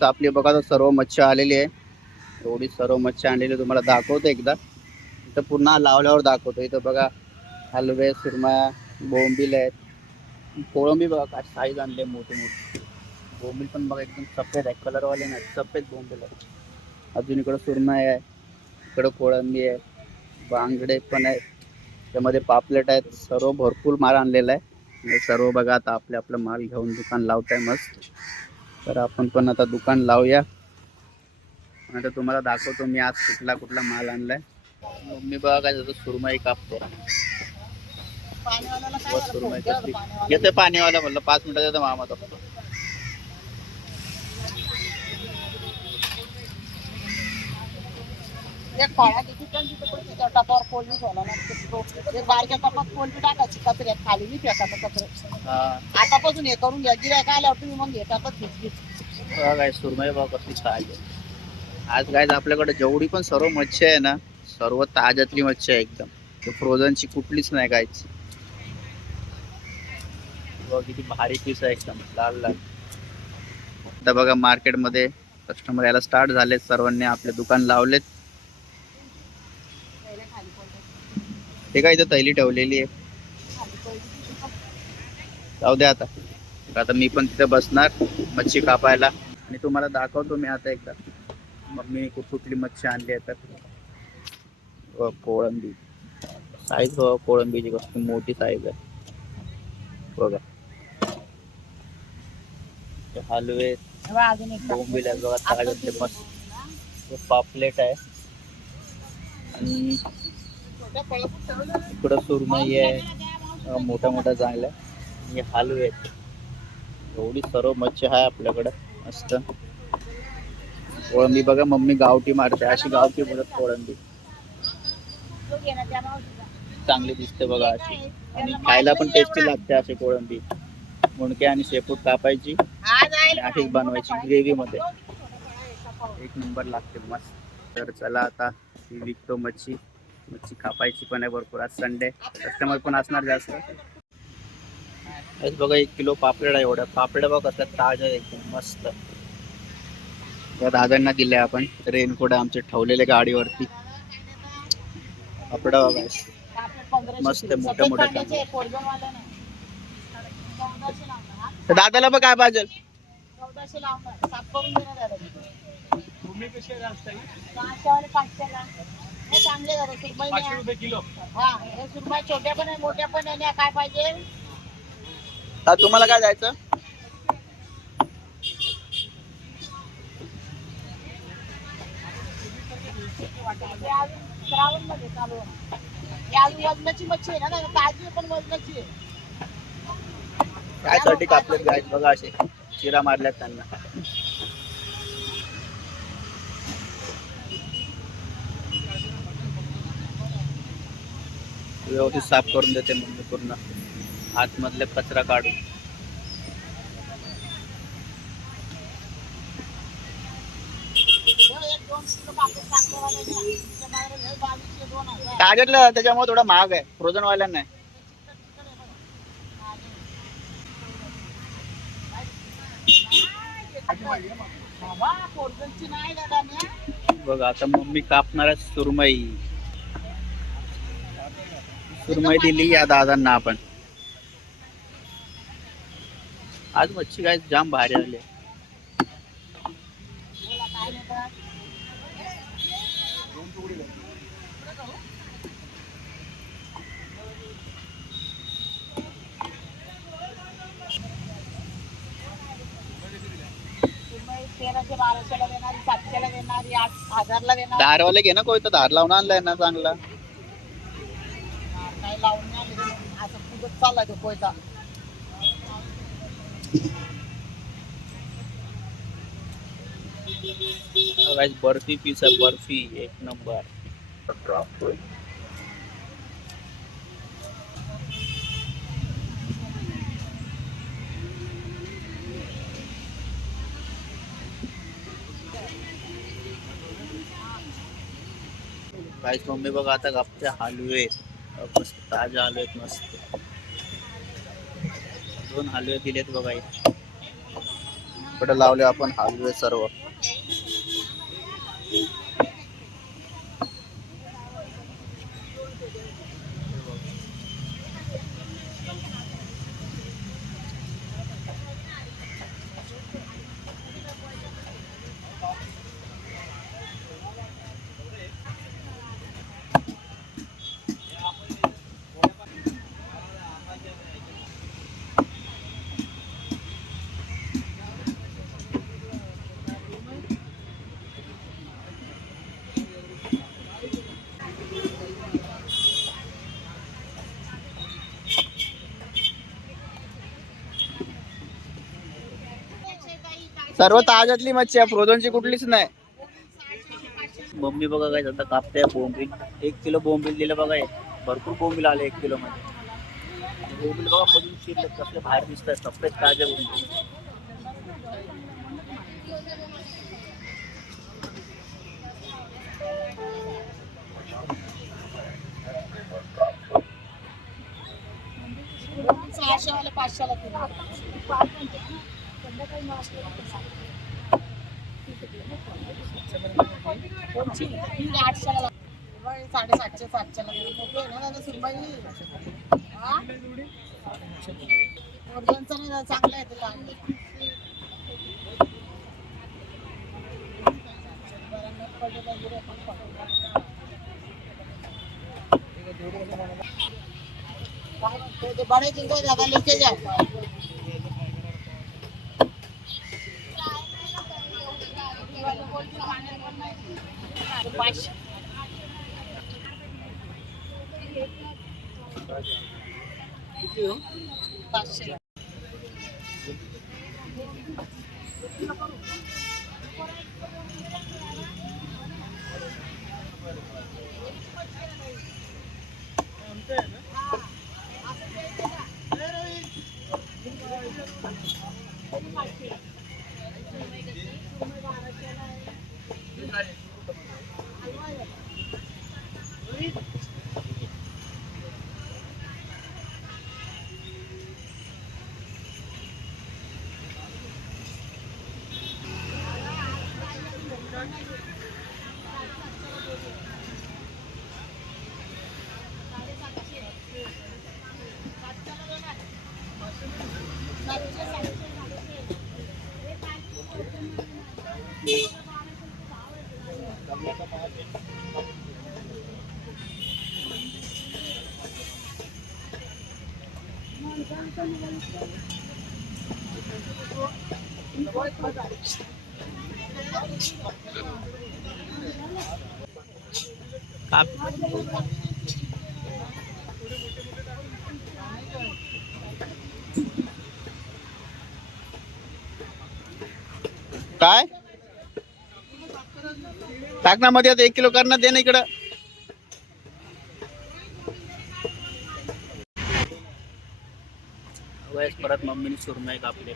तर आपली बघा तर सर्व मच्छी आलेली आहे. एवढी सर्व मच्छी आणलेली तुम्हाला दाखवतो एकदा. इथं पुन्हा लावल्यावर दाखवतो. इथं बघा हलवे, सुरमया, बोंबील आहेत. कोळंबी बघा काय साईज आणले मोठी मोठी. बोंबील पण बघा एकदम सफेद आहे, कलरवाले नाही, सफेद बोंबील आहे. अजून इकडं सुरमई आहे, इकडं कोळंबी आहे, बांगडे पण आहेत, त्यामध्ये पापलेट आहेत. सर्व भरपूर माल आणलेला आहे. हे सर्व बघा आता आपले आपलं माल घेऊन दुकान लावताय मस्त. तर आपण पण आता दुकान लावूया. आता तुम्हाला दाखवतो मी आज कुठला कुठला माल आणलाय. मम्मी बघा काय जातं सुरमई कापते. सुरमई कसली येते पाणीवाला म्हणलं 5 मिनिटात येतो मामा तो. एक पाळा किती पण तिथं टपावर कोलबी ठेवला ना एक बारक्या टपात कोलबी टाकायची कचऱ्यात खाली नाही फेकायचं कचऱ्यात. आतापासून हे करून घ्या गिऱ्हाईक आल्यावर तुम्ही मग घेतातच खिचखिच. बघा काय सुरमई बघा कसली ताजी आहे. आज काय आपल्याकडे जेवढी पण सर्व मच्छी आहे ना, सर्व ताज्यातली मच्छी आहे एकदम. फ्रोझनची कुठलीच नाही कायची. बघा किती भारी पीस आहे एकदम लाल लाल. आता बघा मार्केटमध्ये कस्टमर यायला स्टार्ट झाले. सर्वांनी आपले दुकान लावलेत. ते काय इथं थैली ठेवलेली आहे. जाऊ द्या आता. आता मी पण तिथे बसणार मच्छी कापायला आणि तुम्हाला दाखवतो मी आता एकदा मम्मी कुठली मच्छी आणली आहे. तर कोळंबी साईज बघा, कोळंबीची कसली मोठी साईज आहे बघा. हलवे बोंबील आहे बघा ताज्यातले मस्त. पापलेट आहे आणि इकडं सुरमई आहे मोठ्या मोठ्या चांगल्या. आणि हलवे आहेत. एवढी सर्व मच्छी आहे आपल्याकडे मस्त. कोळंबी बघा मम्मी गावठी मारते, अशी गावठी बोलत कोळंबी चांगली दिसते बघा अशी. आणि खायला पण टेस्टी लागते अशी कोळंबी. मुंडके आणि शेपूट कापायची आणि अशीच बनवायची ग्रेव्ही मध्ये, एक नंबर लागते मस्त. तर चला आता विकतो मच्छी. मच्छी कापायची पण आहे भरपूर. आज संडे कस्टमर पण असणार जास्त. बघा 1 किलो पापलेट आहे. एवढ्या पापलेट बघा कसल्या ताज्या एकदम मस्त. या दादांना दिले आपण रेनकोट आमचे ठेवलेले गाडीवरती. पापड बघा मस्त मोठ्या मोठ्या. दादाला बघ काय पाहिजे. 1400 लावणार साफ करून देणार दादा. तुम्ही कसे असताय 500 हे चांगले दादा सुरमई 500 रुपये किलो. हा हे सुरमई छोट्या पण आहे मोठ्या पण आहे. काय पाहिजे तुम्हाला काय द्यायचं. श्रावण मध्ये चालू अजून वजनाची मच्छी आहे ना ताजी पण वजनाची आहे. काय साठी कापलेत गाय बघा असे चिरा मारल्यात त्यांना. व्यवस्थित साफ करून देते मग पूर्ण आतमधले कचरा काढून. ताज्यातलं त्याच्यामुळे थोडा महाग आहे, फ्रोझन वाल्यांना नाही. बघा आता मम्मी कापणार आहे सुरमई. सुरमई दिली या दादांना आपण. आज मच्छी काय जाम भारी आली. धारवाले घे ना, कोयता धार लावून आणलाय ना चांगला. चाललाय तो कोयता. बर्फी पीस आहे बर्फी एक नंबर. काहीच मम्मी बघा आता कापते हलवे मस्त ताजे हलवे मस्त. 2 हलवे दिलेत बघा. इकडे लावले आपण हलवे सर्व. सर्व ताज्यातली मच्छी आहे, फ्रोझनची कुठलीच नाही. मम्मी बघा काय आता कापते बोंबील. 1 किलो बोंबील दिलं बघा. भरपूर बोंबील आले 1 किलो मध्ये. बोंबील बघा मधून शिरले कसले बाहेर दिसतात सफेद ताजे बोंबील. सहाशेवाले 500ला किलो. कोणची? ही 800ला. 750 700ला मोठी आहे ना दादा सुरमई. हा वर्धनचं नाही चांगलं आहे तुला. बड़े जिनको ज्यादा लेके जाओ. पाचशे. काय टाकना मध्ये आता 1 किलो करणार दे ना इकडं. परत मम्मीने सुरमई कापले.